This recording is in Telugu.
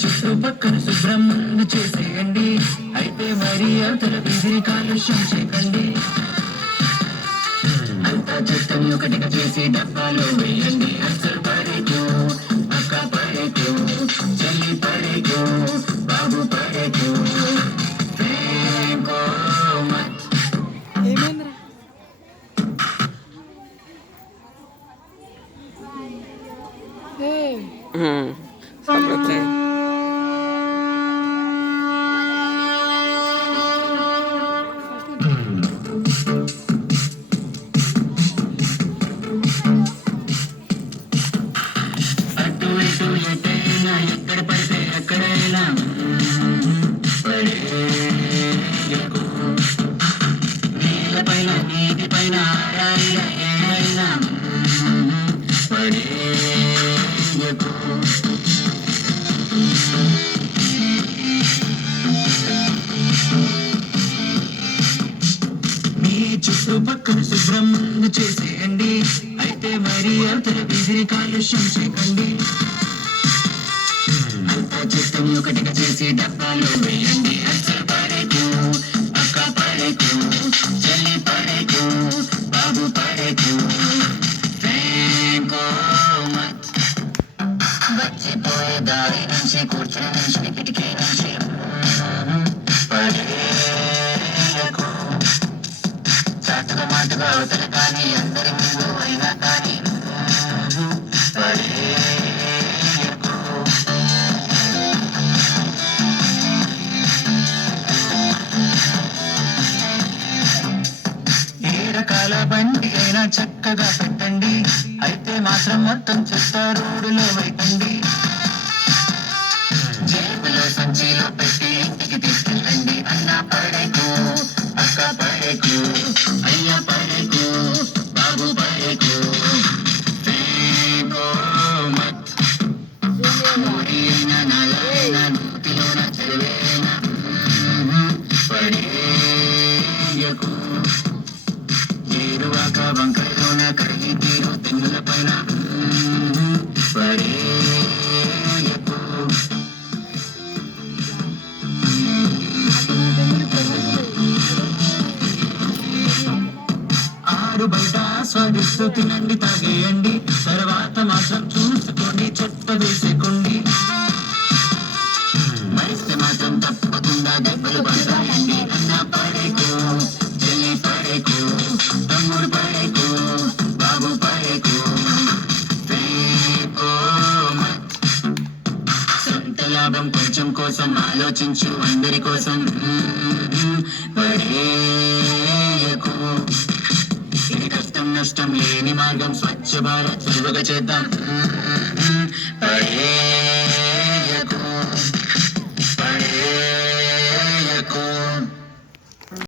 చుట్టుపక్కల శుభ్రం చేసేయండి, అయితే మరి అవతల విసిరి కాలుష్యం చేయకండి. అంతా చెత్తని ఒకటిగా చేసి డబ్బాలో వేయండి. అసలు పడేకు, అక్క పడేకు, చెల్లి పడేకు, బాబు పడేకు. Sabrate. అటు ఇటు ఎటైనా ఎక్కడ పడితే అక్కడైనా పడేయకు. నీళ్ళపైన నీటిపైన ఏమైనా పడేయకు. మీ చుట్టుపక్కల శుభ్రం చేసేయండి, అయితే మరి అవతల విసిరి కాలుష్యం చేయకండి. అంతా చెత్తని ఒకటిగా చేసి డబ్బాలో వేయండి. అసలు పడేకు, అక్క పడేకు, చెల్లి పడేకు, బాబు పడేకు. వచ్చిపోయే దారి నుంచి కూర్చుని నుంచి కిటికీ నుంచి పడేయకు. చాటుగా మాటగా అవతల కానీ అందరి ముందు అయినా కానీ పడేయకు. ఏ రకాల బండి అయినా చక్కగా పెట్టండి, అయితే మాత్రం మొత్తం చెత్త రోడ్డులో వేయండి. జేబులో సంచిలో పెట్టి ఇంటికి తీసుకెళ్ళండి. అన్న పడేకు, అక్క పడేకు, అయ్య పడేకు, బాబు పడేకు. నూరి అయినా నాలైనా నూతిలోన చెరువేనా పడేయకు. ఏరువాక వంకరలోన కడిగి తీరు తెన్నుల పైన పడేయకు. ఆరు బయట ఆస్వాదిస్తూ తినండి, తాగేయండి, తర్వాత మాత్రం చూసుకొని చెత్త వేసేకోండి. మరిస్తే మాత్రం తప్పకుండా దెబ్బలు పడతాయండి. అన్న పడేకు, చెల్లి పడేకు, తమ్ముడు పడేకు, బాబు పడేకు. సొంత లాభం కొంచెం కోసం ఆలోచించు, అందరి కోసం పడేయకు. ఇది కష్టం నష్టం లేని మార్గం, స్వచ్ఛ భారత్ సులువుగా చేద్దాం. పడే